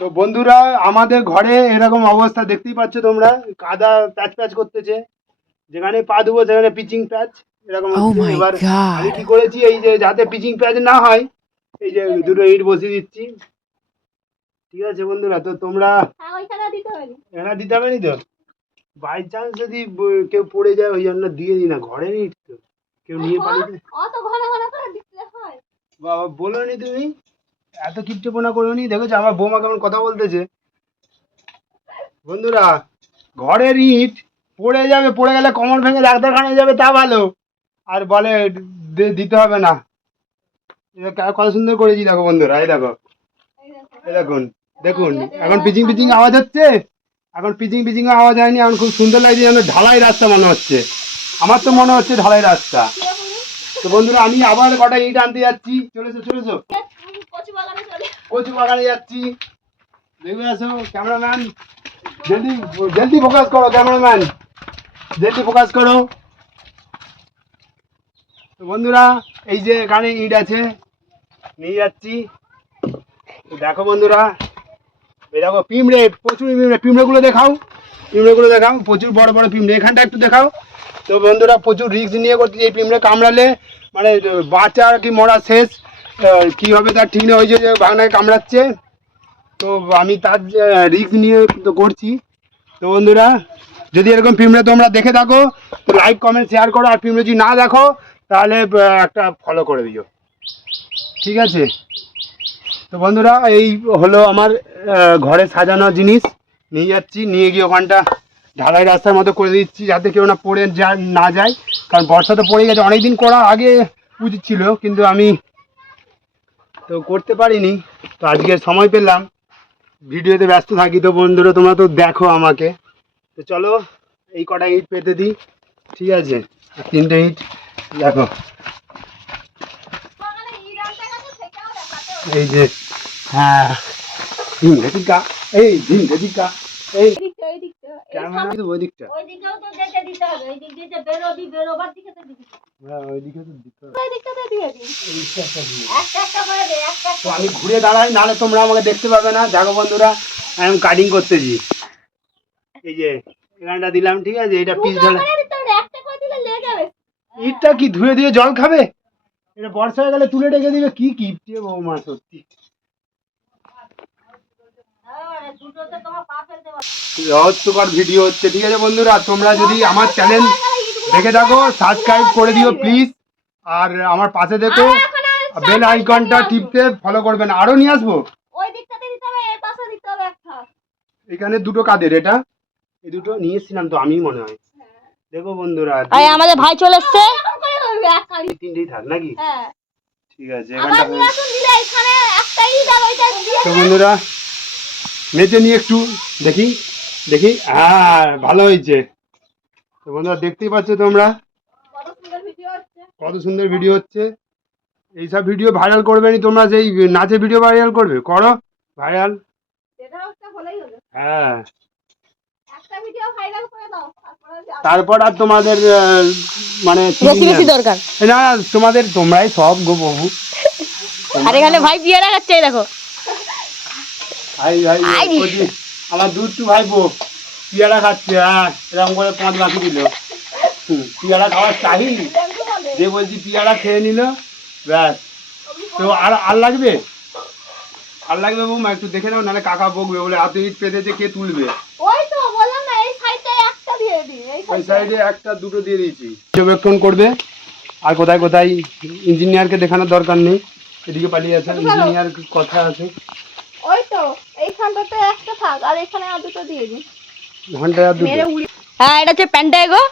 তো বন্ধুরা আমাদের ঘরে এরকম অবস্থা দেখতেই পাচ্ছ তোমরা, কাদা প্যাচ প্যাচ করতেছে, যেখানে পা দেবো সেখানে পিচিং প্যাচ এরকম Oh হচ্ছে। my এবার আমি god. কি করেছি, এই যে যাতে পিচিং প্যাচ না হয়, এই যে দুটো ইট বসিয়ে দিচ্ছি। ঠিক আছে বন্ধুরা, তো তোমরা এখানে দিতে হবে নি তো, বাই চান্স যদি কেউ পড়ে যায় ওই জন্য দিয়ে দিই না, ঘরে ইট তো কেউ নিয়ে পালিয়ে বাবা বলো নি তুমি, এত কিপটেপনা করো নি। দেখেছো আমার বৌমা কেমন কথা বলতেছে। বন্ধুরা ঘরের ইট পড়ে যাবে, পড়ে গেলে কোমর ভেঙে ডাক্তারখানায় যাবে তা ভালো, আর বলে দিতে হবে না। এটা কত সুন্দর করেছি দেখো বন্ধুরা, এই দেখো, এই দেখুন, দেখুন এখন পিচিং পিচিং আওয়াজ হচ্ছে, এখন পিচিং পিচিং আওয়াজ হয়নি, এখন খুব সুন্দর লাগছে, যেন ঢালাই রাস্তা মনে হচ্ছে। আমার তো মনে হচ্ছে ঢালাই রাস্তা। তো বন্ধুরা আমি আবার কটা ইট আনতে যাচ্ছি, চলেছো চলেছো, কচু বাগানে যাচ্ছি, দেখবে আসো। ক্যামেরাম্যান জলদি জলদি ফোকাস করো, ক্যামেরাম্যান জলদি ফোকাস করো। তো বন্ধুরা এই যে এখানে ইট আছে, নিয়ে যাচ্ছি। তো দেখো বন্ধুরা, এই দেখো পিঁমড়ে, প্রচুর পিঁমড়ে, পিঁমড়েগুলো দেখাও, পিঁমড়েগুলো দেখাও, প্রচুর বড় বড় পিঁমড়ে, এখানটা একটু দেখাও। তো বন্ধুরা প্রচুর রিস্ক নিয়ে করছি, এই পিঁমড়ে কামড়ালে মানে বাচ্চা আর কি মরা শেষ, কী হবে তার ঠিক নেই, ওই যে বাংলায় কামড়াচ্ছে। তো আমি তার রিস্ক নিয়ে তো করছি। তো বন্ধুরা যদি এরকম পিঁমড়ে তোমরা দেখে থাকো তো লাইক কমেন্ট শেয়ার করো, আর পিঁমড়ে যদি না দেখো তাহলে একটা ফলো করে দিও, ঠিক আছে। তো বন্ধুরা এই হলো আমার ঘরে সাজানো জিনিস, নিয়ে যাচ্ছি, নিয়ে গিয়ে ওখানটা ঢালাই রাস্তার মতো করে দিচ্ছি, যাতে কেউ না পড়ে না যায়, কারণ বর্ষা তো পড়ে গেছে, অনেকদিন করা আগে উচিত ছিল, কিন্তু আমি তো করতে পারিনি। তো আজকে সময় পেলাম, ভিডিওতে ব্যস্ত থাকি। তো বন্ধুরা তোমরা তো দেখো আমাকে, তো চলো এই কটা ইট পেতে দিই, ঠিক আছে। তিনটে ইট দেখো, এই যে, হ্যাঁ ঝিঙ্গা টিকা, এই ঝিঙ্গা টিকা, এই ক্যামেরা ওই দিকটা, হ্যাঁ ওই দিকে তো দিতে হবে। এইটা একটা দিয়ে। তো আমি ঘুরে দাঁড়াই, নাহলে তোমরা আমাকে দেখতে পাবে না। দেখো বন্ধুরা আমি কাটিং করতেছি, এই যে এখানটা দিলাম, ঠিক আছে। এটা পিস ঢালা, ইটটা কি ধুয়ে দিয়ে জল খাবে, এটা বর্ষা হয়ে গেলে তুলে রেখে দিবে, কি কিপটে বৌমা সত্যি। রহস্যকর ভিডিও হচ্ছে, ঠিক আছে বন্ধুরা। তোমরা যদি আমার চ্যানেল দেখে থাকো সাবস্ক্রাইব করে দিও প্লিজ, আর আমার পাশে দেখো বেল আইকনটা টিপতে ফলো করবেন। আরো নিয়ে আসবো, এখানে দুটো কাদের, এটা এই দুটো নিয়ে এসেছিলাম তো আমি মনে হয়। দেখো বন্ধুরা আমাদের ভাই চলে এসছে। তিনটেই থাক নাকি, ঠিক আছে। এখানটা তো বন্ধুরা নেচে নিয়ে একটু দেখি দেখি, হ্যাঁ ভালো হয়েছে। তো বন্ধুরা দেখতেই পাচ্ছ তোমরা কত সুন্দর ভিডিও হচ্ছে। এইসব ভিডিও ভাইরাল করবে নি তোমরা, সেই নাচের ভিডিও ভাইরাল করবে, করো ভাইরাল, হ্যাঁ। তারপর আর তোমাদের মানে দরকার না, তোমাদের তোমরাই সব গো বহু। আর এখানে ভাই বিয়ারা খাচ্ছে, এই দেখো। ভাই ভাই আমার দুধ ভাই বো পিয়ারা খাচ্ছে, হ্যাঁ এরকম করে 5 বাকি দিল। পিয়ারা খাওয়ার চাহি, যে বলছি পিয়ারা খেয়ে নিল, ব্যাস। তো আর লাগবে, আর লাগবে বৌমা, একটু দেখে নাও, নাহলে কাকা বকবে, বলে হাতে ইট পেতেছে কে তুলবে। ওই সাইডে একটা দুটো দিয়ে দিয়েছি, পর্যবেক্ষণ করবে। আর কোথায় কোথায় ইঞ্জিনিয়ারকে দেখানোর দরকার নেই, এদিকে পালিয়ে আছে ইঞ্জিনিয়ার, কথা আছে। ওই তো এইখানটাতে একটা থাক, আর এখানে আর দুটো দিয়ে দিন। ঘন্টায় আর দুটো, হ্যাঁ এটা হচ্ছে প্যান্টাগো।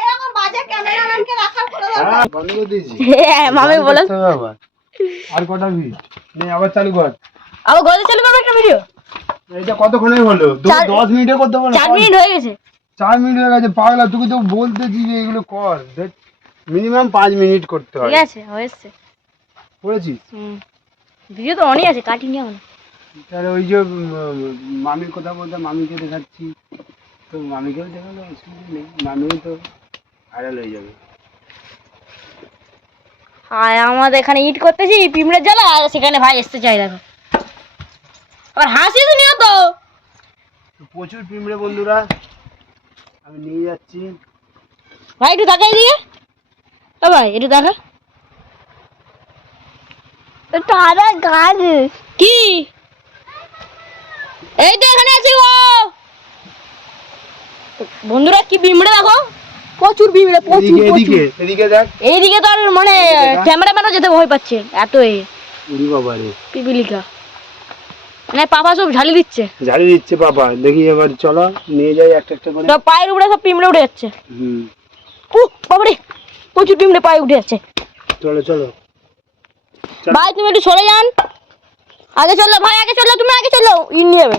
এরকম বাজে ক্যামেরাম্যানকে রাখার কোনো দরকার হ্যাঁ বন্ধ করে দিয়েছি। মামি বলে আবার আর কটা ভিড নেই, আবার চালু কর, আবার গজে চালু করবে একটা ভিডিও। এটা কতক্ষণে হলো? 10 মিনিটে করতে বলো। 4 মিনিট হয়ে গেছে, 4 মিনিট হয়ে গেছে, পাগলা তোকে তো বলতেছি যে এগুলো কর, মিনিমাম 5 মিনিট করতে হয়। ঠিক আছে হয়েছে, করেছিস? ভিডিও তো অনই আছে, কাটিনি এখন। তাহলে ওই যে মামির কথা বলতে মামিকে দেখাচ্ছি, তো মামিকেও দেখালো, অসুবিধা নেই, মামিও তো ভাইরাল হয়ে যাবে। আর আমাদের এখানে ইট করতেছি পিঁমড়ের জ্বালা, আর সেখানে ভাই আসতে চাই দেখো। আবার হাসি শুনিও তো। প্রচুর পিঁমড়ে বন্ধুরা, আমি নিয়ে যাচ্ছি। ভাই একটু তাকাই দিয়ে, ও ভাই একটু দেখা। তারা গান কি? এই তো এখানে আছি গো বন্ধুরা, কি পিঁমড়ে দেখো, প্রচুর পিঁমড়ে, প্রচুর এদিকে এদিকে দেখ। এইদিকে তো আর মানে ক্যামেরাম্যানও যেতে ভয় পাচ্ছে, এত উড়ি বাবা রে, পিপিলিকা। মানে পাপা সব ঝালি দিচ্ছে, ঝাড়ি দিচ্ছে পাপা। দেখি এবার চলো নিয়ে যাই একটা একটা করে। সব পায়ের উপরে সব পিঁমড়ে উঠে যাচ্ছে। হুম, বাবারে প্রচুর পিঁমড়ে পায়ে উঠে যাচ্ছে। চলো চলো। ভাই তুমি একটু সরে যান, আগে চলো ভাই, আগে চলো, তুমি আগে চলো, ইন নিয়ে যাবে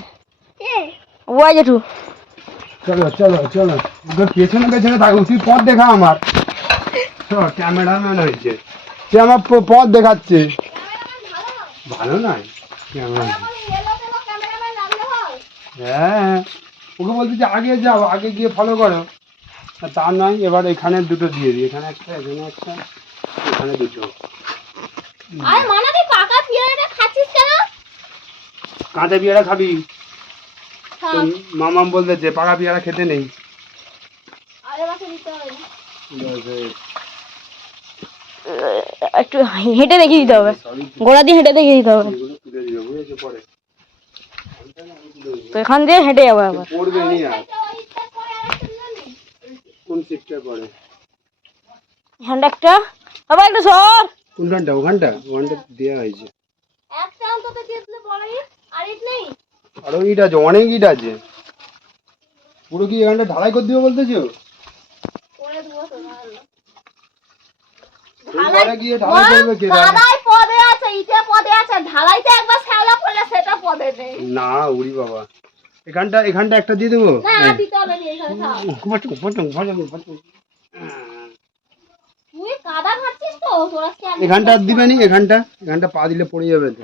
ওয়াই জেঠু। চলো চলো চলো, ওদের পেছনে পেছনে থাকো, তুই পথ দেখা আমার। চল, ক্যামেরাম্যান হয়েছে, সে আমার পথ দেখাচ্ছে। ভালো নয় ক্যামেরাম্যান। হ্যাঁ, ওকে বলছি যে আগে যাও, আগে গিয়ে ফলো করো। আর তা নয়, এবার এখানে দুটো দিয়ে দিই, এখানে একটা, এখানে একটা, এখানে দুটো। আর মানা তুই পাকা পিয়ারাটা খাচ্ছিস কেন? কাঁচা পেয়ারা খাবি? হ্যাঁ, তো মামাম বলতেছে পাকা পেয়ারা খেতে নেই। আরে বাসে দিতে হবে। একটু হেঁটে দেখিয়ে দিতে হবে, গোড়া দিয়ে হেঁটে দেখিয়ে দিতে হবে। এগুলো তুলে দিও, বুঝেছো? পরে তো এখান দিয়ে হেঁটে যাবো আবার। পড়বে নি আর। কোন সিটটা পড়ে? এখানটা একটা, বাবা একটু সর। কোনখানটা? ওখানটা, ওখানটা দেওয়া হয়েছে। একটা অন্তত দিয়ে দিলে বড়ই, আর ইট নেই। আরো ইট আছে, অনেক ইট আছে। পুরো কি এখানটা ঢালাই করে দিবে বলতেছো? করে দেবো তো ভালো। ঘরে গিয়ে ঢালাই করবে কে? ঢালাই পদে আছে, ইটে পদে আছে, ঢালাইতে একবার শ্যাওলা পড়লে সেটা পদে নেই। না, উড়ি বাবা, এখানটা একটা দিয়ে দেবো। না দিতে হবে না, এখানে থাক। তুই কাদা খাচ্ছিস তো, তোরা কি এখানটা আর দিবে নি, এখানটা পা দিলে পড়ে যাবে তো।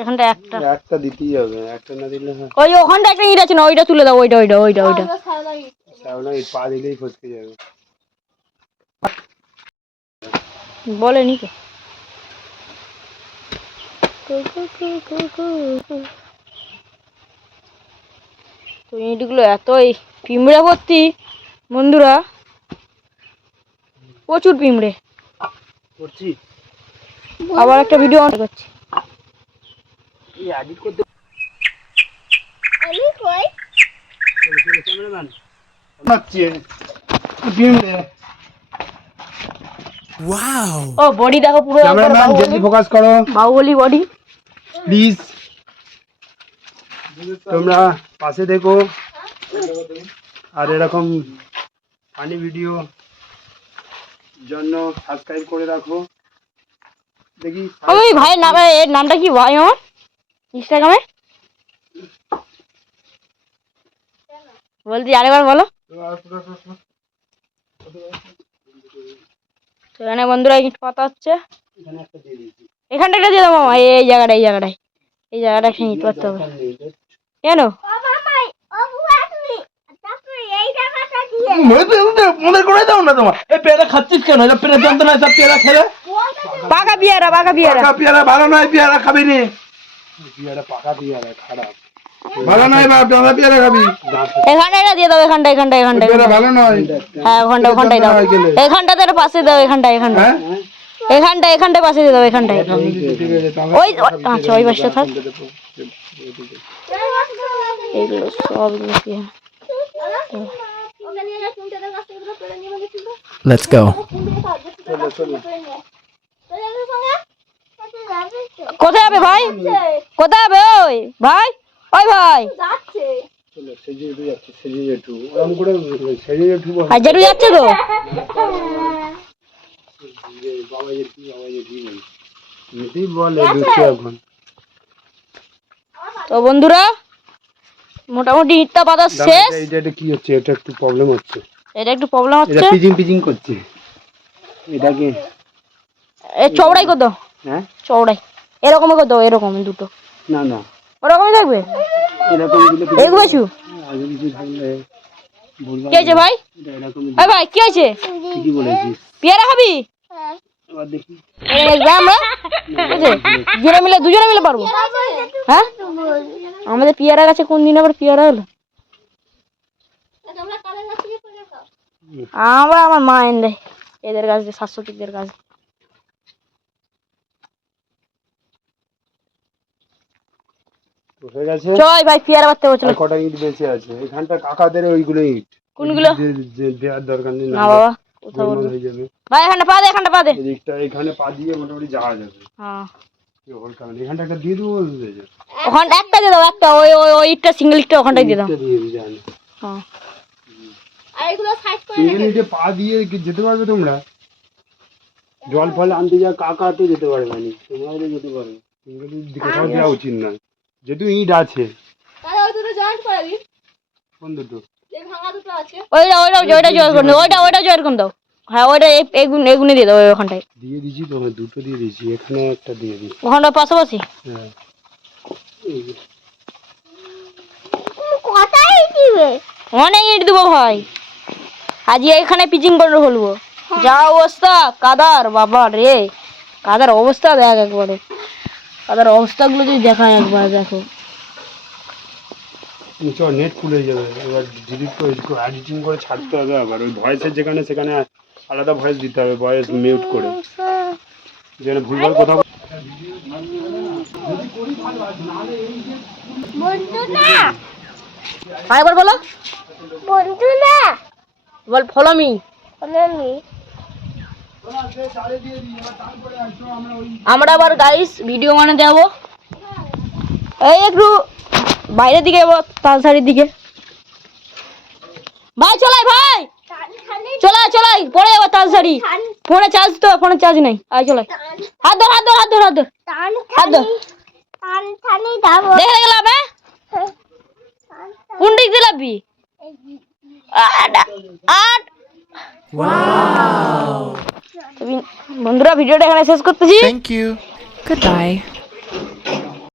এখানটা একটা, একটা দিতেই হবে, একটা না দিলে হয়। ওই ওখানটা একটা ইট আছে না, ওইটা তুলে দাও, ওইটা ওইটা ওইটা ওইটা। শ্যাওলা ইট। শ্যাওলা ইট পা দিলেই ফসকে যাবে। বলেনি তো। তো ইটগুলো এতই পিঁমড়ে ভর্তি বন্ধুরা, প্রচুর পিঁমড়ে। করছি আবার একটা ভিডিও অন করছি। এই এডিট করতে। আমি কই? চলো চলো, ক্যামেরাম্যান মারছে পিঁমড়ে। ও বডি দেখো পুরো, ক্যামেরাম্যান জলদি ফোকাস করো বাহুবলী বডি। প্লিজ। তোমরা পাশে দেখো, আর এরকম ফানি ভিডিও জন্য সাবস্ক্রাইব করে রাখো। দেখি ওই ভাইয়ের নাম, এর নামটা কি ভাই আমার ইনস্টাগ্রামে? বলছি আরেকবার বলো। তো এখানে বন্ধুরা ইট পাতা হচ্ছে, এখানে একটা দিয়ে দিয়েছি। এখানটা একটা দিয়ে দাও মামা, এই জায়গাটা, এই জায়গাটায়, এই জায়গাটা একটা ইট পাততে হবে। কেন? ও মামাই, ও বুয়া তুমি। তারপরে এই জায়গাটা দিয়ে মনে করে দাও না তোমার। এই পেয়ারা খাচ্ছিস কেন? এটা পেয়ারা জানতো না, সব পেয়ারা খেলে পাকা পেয়ারা, পাকা পেয়ারা। পাকা পেয়ারা ভালো নয়, পেয়ারা খাবি নি। পেয়ারা পাকা পেয়ারা খারাপ, ভালো নয় বা পেয়ারা পেয়ারা খাবি। এখানটা এটা দিয়ে দাও, এখানটা এখানটা এখানটা। পেয়ারা ভালো নয়। হ্যাঁ ওখানটা, ওখানটায় দাও, এখানটাতে পাশে দাও, এখানটা এখানটা হ্যাঁ এখানটা এখানটা পাশে দিয়ে দাও, এখানটায়। ওই আচ্ছা, ওই পাশটা থাক। এইগুলো সবগুলো কি? ওকে নিয়ে যা, চুনটাদের কাছ থেকে দুটো পেড়ে নিয়ে গেছিল। Let's go. চলো চলো। কোথায় যাবে ভাই? কোথায় যাবে ওই ভাই? ওই ভাই যাচ্ছে। চলো, সেজে একটু যাচ্ছে, সেজে একটু ওরকম করে সেজে একটু আর জেঠু যাচ্ছে তো। বাবা যেটি এমনিতেই বলে দুটো এখন। তো বন্ধুরা মোটামুটি ইটটা পাতা শেষ। এটা কি হচ্ছে? এটা একটু প্রবলেম হচ্ছে, এটা একটু প্রবলেম এটা হচ্ছে। পিজিং পিজিং করছে। এটাকে এ চওড়াই কত? হ্যাঁ, চওড়াই এরকমই কত? এরকম দুটো না না, ওরকমই থাকবে, এরকম দিলে এরকম কিছু। আগে কিছু থাকলে ভুলভাল। কি হয়েছে ভাই? এটা এরকম এই ভাই কি হয়েছে? ঠিকই বলেছিস। পেয়ারা খাবি? আবার দেখি আমরা দুজনে মিলে পারবো। হ্যাঁ আমাদের পিয়ারা গাছে কোন দিন আবার পিয়ারা হলো? তোমরা কালের গাছ থেকে পেরে খাও। আমরা আমার মা এনে দেয় এদের কাছে, শাশ্বতীদের কাছে। তো হয়ে গেছে। চল ভাই পিয়ারা বাড়তে বলছিল। আর কটা ইট বেঁচে আছে এখানটা কাকাদের ওইগুলো ইট। কোনগুলো? যে দেওয়ার দরকার নেই, না বাবা কোথাও গোলমাল বলবো হয়ে যাবে। ভাই এখানটা পা দে, এখানটা পা দে। এদিকটা এখানে পা দিয়ে মোটামুটি যাওয়া যাবে। হ্যাঁ এখানটা একটা দিয়ে দেবো। ওখানটা একটা দিয়ে দাও, একটা ওই ওই ওই ইটটা সিঙ্গেল ইটটা ওখানটাই দিয়ে দাও। ইটটা দিয়ে দিই, জানি। হ্যাঁ আর এগুলো সাইড করে সিঙ্গেল ইটে পা দিয়ে কি যেতে পারবে তোমরা? জল ফল আনতে যা কাকা তো যেতে পারবে না, তোমরাও তো যেতে পারবে। সিঙ্গেল ইট কোথাও দেওয়া উচিত নয়, যেহেতু ইট আছে। তাহলে ওই দুটো জয়েন্ট করে দিন। কোন দুটো? যে ভাঙা দুটো আছে ওইটা জয়েন করে দাও, ওইটা জয়েন করে দাও। হ্যাঁ ওইটা এগুনে দিয়ে দাও ওখানটায়। দিয়ে দিছি তো, দুটো দিয়ে দিছি, এখানে একটা দিয়ে দিছি। ওখানটা পাশাপাশি। হ্যাঁ এই যে। কথাই দিবে। অনেক ইট দেবো ভাই, আজ এখানে পিচিং করে ফেলবো। যা অবস্থা কাদার, বাবা রে কাদার অবস্থা দেখ একবারে, কাদার অবস্থাগুলো যদি দেখায় একবার দেখো। চল নেট খুলে যাবে, এবার ডিলিট করে এডিটিং করে ছাড়তে হবে। আবার ওই ভয়েসের যেখানে সেখানে আলাদা ভয়েস দিতে হবে, ভয়েস মিউট করে, যেন ভুলভাল কথা আরেকবার বলো। বন্ধু না বল ফলো মি। আমরা আবার গাইস ভিডিও মানে দেবো। এই একটু বাইরের দিকে যাবো, তালসারির দিকে। ভাই চলাই ভাই, চলাই পরে যাবো তালসারি। ফোনে চার্জ তো, ফোনে চার্জ নেই। আয় চলাই, হাত ধর হাত ধর হাত ধর হাত ধর হাত ধর। দেখে গেলাম। হ্যাঁ কোন দিক দিয়ে লাভবি? বন্ধুরা ভিডিওটা এখানে শেষ করতেছি। Thank you. Goodbye.